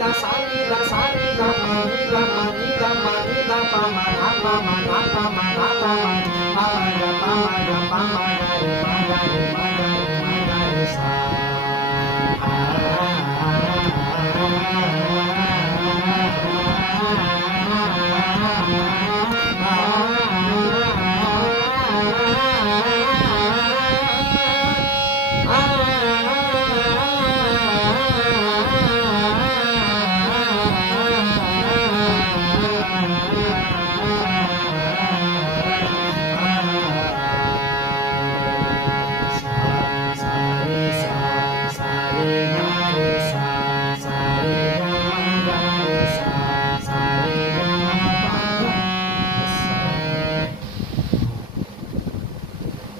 da sa ni da sa ni da pa ni da ma ni da ma ni da pa ma da pa ma da pa ma da pa ma pa ma da pa ma da pa ma da re ma da re ma da re ma da re sa.